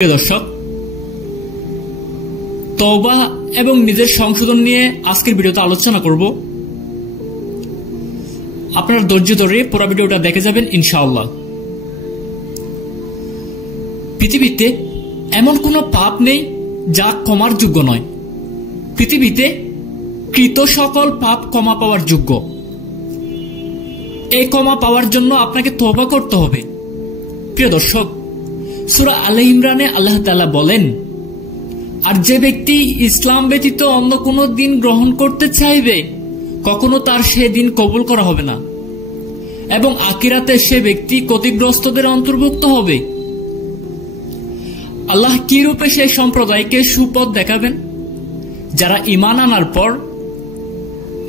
প্রিয় দর্শক, তওবা এবং নিজের সংশোধন নিয়ে আজকের ভিডিওতে আলোচনা করব। আপনারা ধৈর্য ধরে পুরো ভিডিওটা দেখে যাবেন ইনশাআল্লাহ। পৃথিবীতে এমন কোনো পাপ নেই যা ক্ষমার যোগ্য নয়। পৃথিবীতে কৃত সকল পাপ ক্ষমা পাওয়ার যোগ্য। এই ক্ষমা পাওয়ার জন্য আপনাকে তওবা করতে হবে। প্রিয় দর্শক, সূরা আলে ইমরানে আল্লাহ তাআলা বলেন, আর যে ব্যক্তি ইসলাম ব্যতীত অন্য কোনো দিন গ্রহণ করতে চাইবে কখনো তার সে দিন কবুল করা হবে না এবং আখিরাতে সে ব্যক্তি ক্ষতিগ্রস্তদের অন্তর্ভুক্ত হবে। আল্লাহ কি রূপে সেই সম্প্রদায়কে সুপথ দেখাবেন যারা ঈমান আনার পর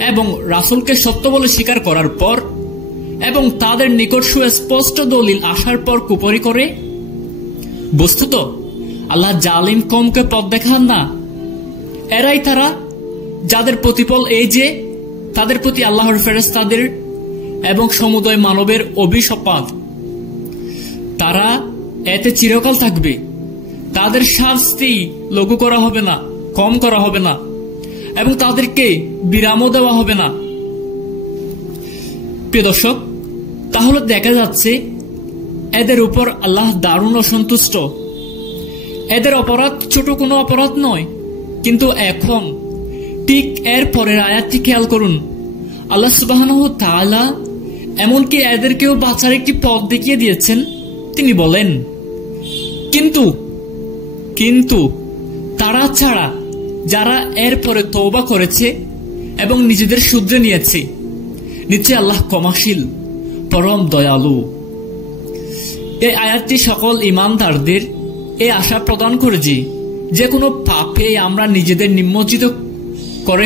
এবং রাসূলকে সত্য বলে স্বীকার করার পর এবং তাদের নিকট সুস্পষ্ট দলিল আসার পর কুফরি করে। বস্তুত আল্লাহ জালিম কওমকে পথ দেখান না। এরাই তারা যাদের প্রতিফল এই যে তাদের প্রতি আল্লাহর ফেরেশতাদের এবং সমুদয় মানবের অভিশাপ। তারা এতে চিরকাল থাকবে। তাদের শাস্তি লঘু করা হবে না, কম করা হবে না এবং তাদেরকে বিরামও দেওয়া হবে না। প্রিয় দর্শক, তাহলে দেখা যাচ্ছে এদের উপর আল্লাহ দারুণ অসন্তুষ্ট। এদের অপরাধ ছোট কোনো অপরাধ নয়। কিন্তু এখন ঠিক এর পরের আয়াতটি খেয়াল করুন। আল্লাহ সুবহানাহু ওয়া তাআলা এমনকি এদেরকেও বাঁচার একটি পথ দেখিয়ে দিয়েছেন। তিনি বলেন, কিন্তু তারা ছাড়া যারা এর পরে তওবা করেছে এবং নিজেদের শুধরে নিয়েছে, নিশ্চয় আল্লাহ ক্ষমাশীল, পরম দয়ালু। এই আয়াতটি সকল ঈমানদারদের এই আশা প্রদান করে যে কোনো পাপে আমরা নিজেদের নিমজ্জিত করে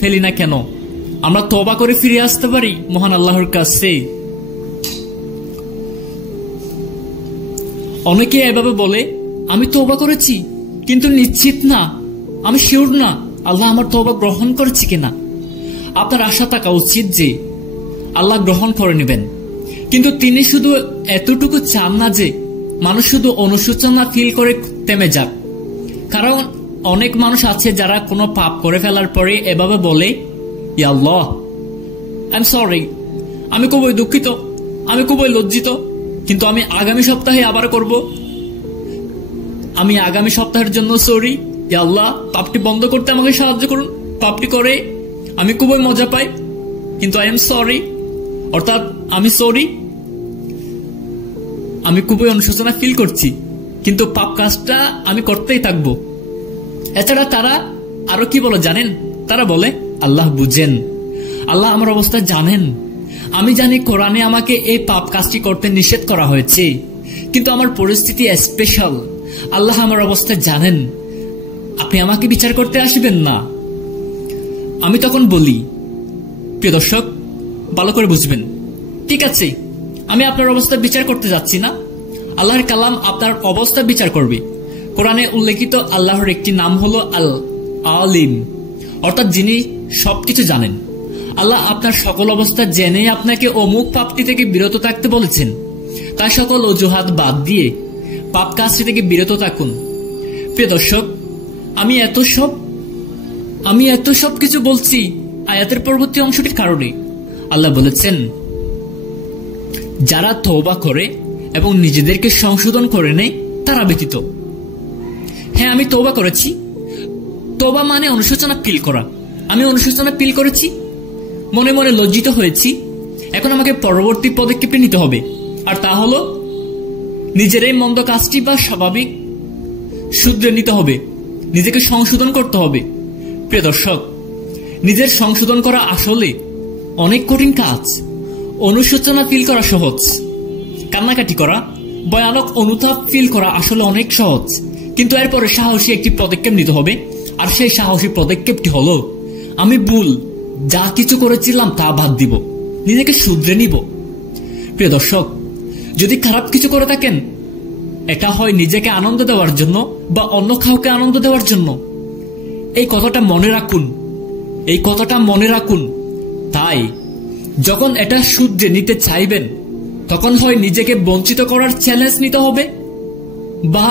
ফেলি না কেন, আমরা তওবা করে ফিরে আসতে পারি মহান আল্লাহর কাছে। অনেকে এভাবে বলে, আমি তওবা করেছি কিন্তু নিশ্চিত না, আমি শিওর না আল্লাহ আমার তওবা গ্রহণ করেছে কিনা। আপনার আশা থাকা উচিত যে আল্লাহ গ্রহণ করে নেবেন, কিন্তু তিনি শুধু এতটুকু চান না যে মানুষ শুধু অনুশোচনা ফিল করে থেমে যাক। কারণ অনেক মানুষ আছে যারা কোনো পাপ করে ফেলার পরে এভাবে বলে, ইয়া আল্লাহ, আই এম সরি, আমি খুবই দুঃখিত, আমি খুবই লজ্জিত, কিন্তু আমি আগামী সপ্তাহে আবার করব। আমি আগামী সপ্তাহের জন্য সরি, ইয়া আল্লাহ, পাপটি বন্ধ করতে আমাকে সাহায্য করুন। পাপটি করে আমি খুবই মজা পাই, কিন্তু আই এম সরি, অর্থাৎ আমি সরি, আমি খুবই অনুশোচনা ফিল করছি, কিন্তু পাপ কাজটা আমি করতেই থাকবো। এছাড়া তারা আরো কি বলে জানেন? তারা বলে, আল্লাহ বুঝেন, আল্লাহ আমার অবস্থা জানেন, আমি জানি কোরআনে আমাকে এই পাপ কাজটি করতে নিষেধ করা হয়েছে, কিন্তু আমার পরিস্থিতি স্পেশাল, আল্লাহ আমার অবস্থা জানেন, আপনি আমাকে বিচার করতে আসবেন না। আমি তখন বলি, প্রিয় দর্শক, ভালো করে বুঝবেন, ঠিক আছে, আমি আপনার অবস্থা বিচার করতে যাচ্ছি না, আল্লাহর কালাম আপনার অবস্থা বিচার করবে। কোরআনে উল্লেখিত আল্লাহর একটি নাম হলো আল আলিম, অর্থাৎ যিনি সবকিছু জানেন। আল্লাহ আপনার সকল অবস্থা জেনে আপনাকে অমুক পাপটি থেকে বিরত থাকতে বলেছেন। তাই সকল অজুহাত বাদ দিয়ে পাপ কাজটি থেকে বিরত থাকুন। প্রিয় দর্শক, আমি এত সব কিছু বলছি আয়াতের পরবর্তী অংশটির কারণে। আল্লাহ বলেছেন, যারা তওবা করে এবং নিজেদেরকে সংশোধন করে নেয় তারা ব্যতীত। হ্যাঁ, আমি তওবা করেছি। তওবা মানে অনুশোচনা ফিল করা। আমি অনুশোচনা ফিল করেছি, মনে মনে লজ্জিত হয়েছি। এখন আমাকে পরবর্তী পদক্ষেপে নিতে হবে, আর তা হলো নিজের এই মন্দ কাজটি বা স্বাভাবিক শুধরে নিতে হবে, নিজেকে সংশোধন করতে হবে। প্রিয় দর্শক, নিজের সংশোধন করা আসলে অনেক কঠিন কাজ। অনুশোচনা ফিল করা সহজ, কান্নাকাটি করা, ভয়ানক অনুতাপ ফিল করা আসলে অনেক সহজ, কিন্তু এরপরে সাহসী একটি পদক্ষেপ নিতে হবে। আর সেই সাহসী পদক্ষেপটি হলো, আমি ভুল যা কিছু করেছিলাম তা বাদ দিব, নিজেকে শুধরে নিব। প্রিয় দর্শক, যদি খারাপ কিছু করে থাকেন, এটা হয় নিজেকে আনন্দ দেওয়ার জন্য বা অন্য কাউকে আনন্দ দেওয়ার জন্য। এই কথাটা মনে রাখুন। তাই যখন এটা শুধরে নিতে চাইবেন, তখন হয় নিজেকে বঞ্চিত করার চ্যালেঞ্জ নিতে হবে বা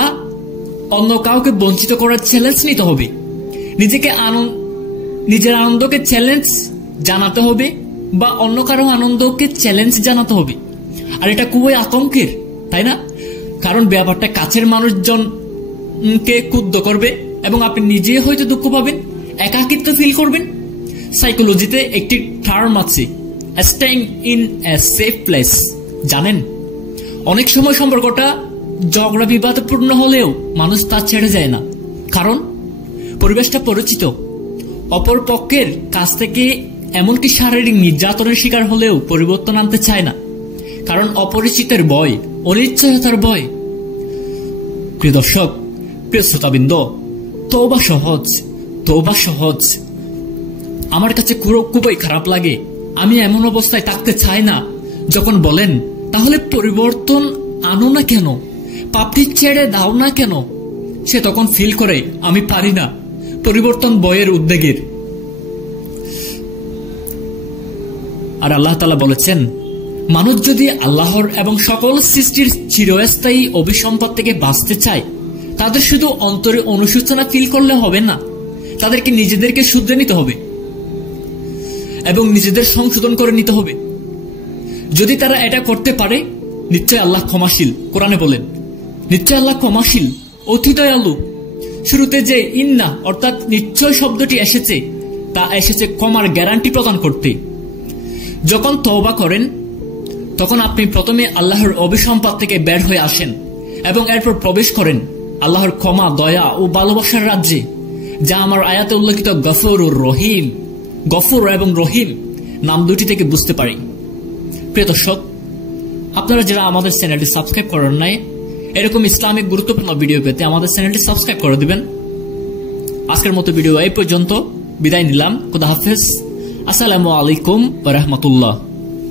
অন্য কাউকে বঞ্চিত করার চ্যালেঞ্জ নিতে হবে। নিজের আনন্দকে চ্যালেঞ্জ জানাতে হবে বা অন্য কারো আনন্দকে চ্যালেঞ্জ জানাতে হবে। আর এটা খুবই আতঙ্কের, তাই না? কারণ ব্যাপারটা কাছের মানুষজনকে ক্ষুব্ধ করবে এবং আপনি নিজে হয়তো দুঃখ পাবেন, একাকিত্ব ফিল করবেন। সাইকোলজিতে একটি টার্ম আছে, staying in a safe place. জানেন, অনেক সময় সম্পর্কটা ঝগড়া বিবাদপূর্ণ হলেও মানুষ তা ছেড়ে যায় না, কারণ পরিবেশটা পরিচিত। অপর পক্ষের কাছ থেকে এমনকি শারীরিক নির্যাতনের শিকার হলেও পরিবর্তন আনতে চায় না, কারণ অপরিচিতের ভয়, অনিশ্চয়তার ভয়। প্রিয় দর্শক, প্রিয় শ্রোতাবৃন্দ, তওবা সহজ। আমার কাছে খুবই খারাপ লাগে, আমি এমন অবস্থায় থাকতে চাই না যখন বলেন, তাহলে পরিবর্তন আনো না কেন, পাপড়ি ছেড়ে দাও না কেন? সে তখন ফিল করে, আমি পারি না। পরিবর্তন বয়ের উদ্বেগের। আর আল্লাহ তাআলা বলেছেন, মানুষ যদি আল্লাহর এবং সকল সৃষ্টির চিরস্থায়ী অভিসম্পদ থেকে বাঁচতে চায়, তাদের শুধু অন্তরে অনুশোচনা ফিল করলে হবে না, তাদেরকে নিজেদেরকে শুধরে নিতে হবে এবং নিজেদের সংশোধন করে নিতে হবে। যদি তারা এটা করতে পারে, নিশ্চয় আল্লাহ ক্ষমাশীল। কোরআনে বলেন, নিশ্চয় আল্লাহ ক্ষমাশীল, অতি দয়ালু। শুরুতে যে ইন্না অর্থাৎ নিশ্চয় শব্দটি এসেছে, তা এসেছে ক্ষমার গ্যারান্টি প্রদান করতে। যখন তওবা করেন, তখন আপনি প্রথমে আল্লাহর অভিসম্পাদ থেকে বের হয়ে আসেন এবং এরপর প্রবেশ করেন আল্লাহর ক্ষমা, দয়া ও ভালোবাসার রাজ্যে, যা আমার আয়াতে উল্লেখিত গফুর এবং রহিম নাম দুটি থেকে বুঝতে পারি। প্রিয় দর্শক, আপনারা যারা আমাদের চ্যানেলটি সাবস্ক্রাইব করেন নাই, এরকম ইসলামিক গুরুত্বপূর্ণ ভিডিও পেতে আমাদের চ্যানেলটি সাবস্ক্রাইব করে দিবেন। আজকের মতো ভিডিও এই পর্যন্ত, বিদায় নিলাম। খোদা হাফেজ। আসসালামু আলাইকুম ওয়া রাহমাতুল্লাহ।